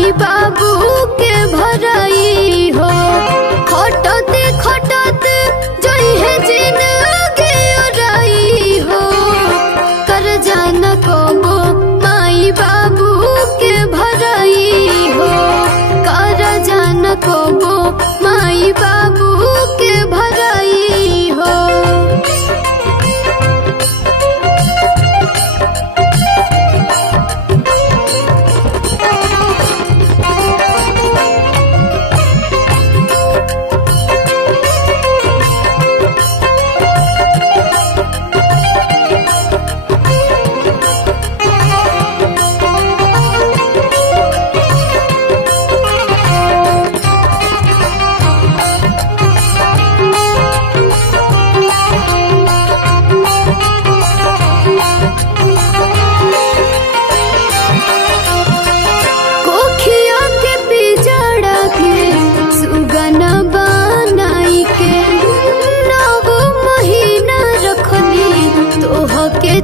माई बाबू के भराई हो। खटते खटते जई है जिंदगी ओराई हो। कर जाना कबो माई बाबू के भराई हो। कर जाना कबो माई बाबू के भराई हो।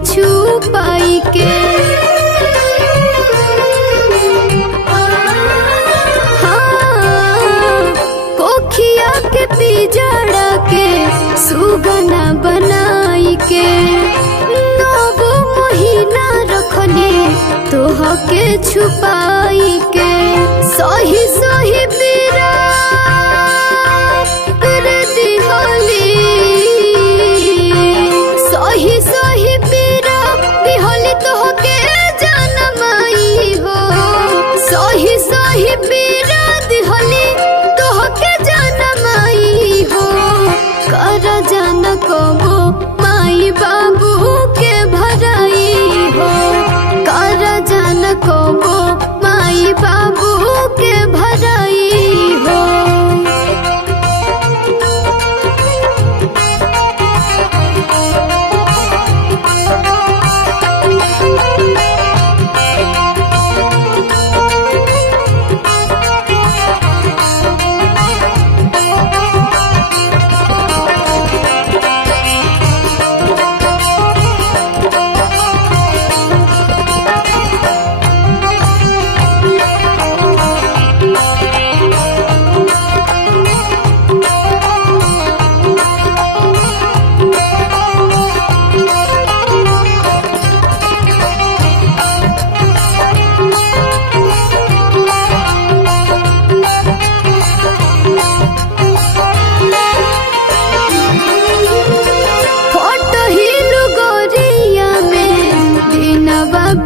छुपाई के हाँ, कोखिया के पिजड़ा के सुगना बनाई के। नौ महीना रखनी तोह के छुपाई के। सही सही पीरा दिहली सही सही तोह के जनमाई हो। सही सही पीरा दिहली तोह के जनमाई हो। कर जाना कबो माई बाबू के भराई हो। कर जाना कबो माई बाबू के भराई हो।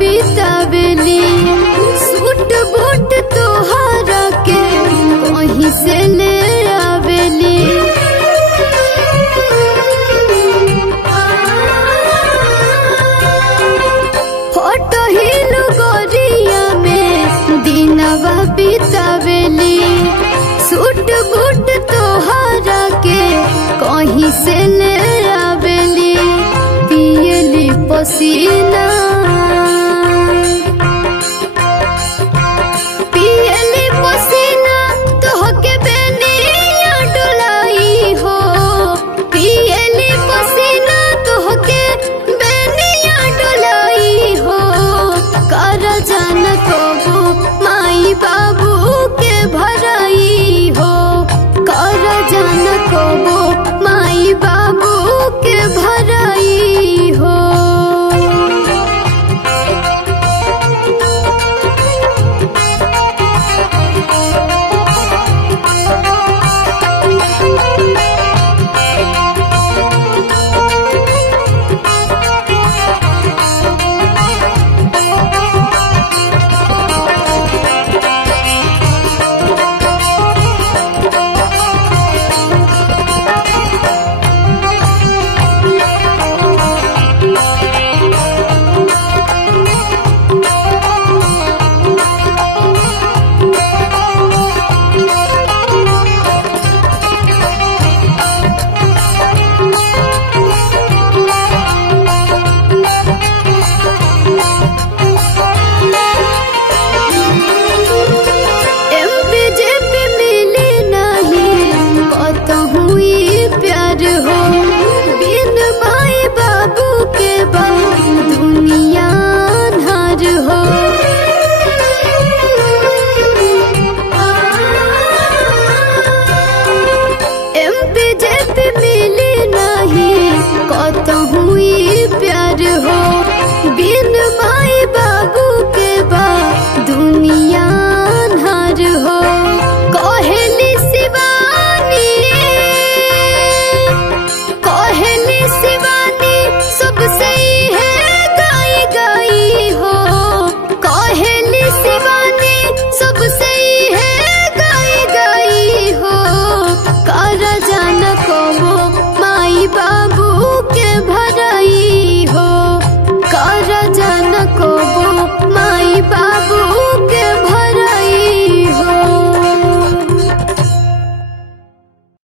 बितावेली सूट बूट तोहरा के कहीं से ले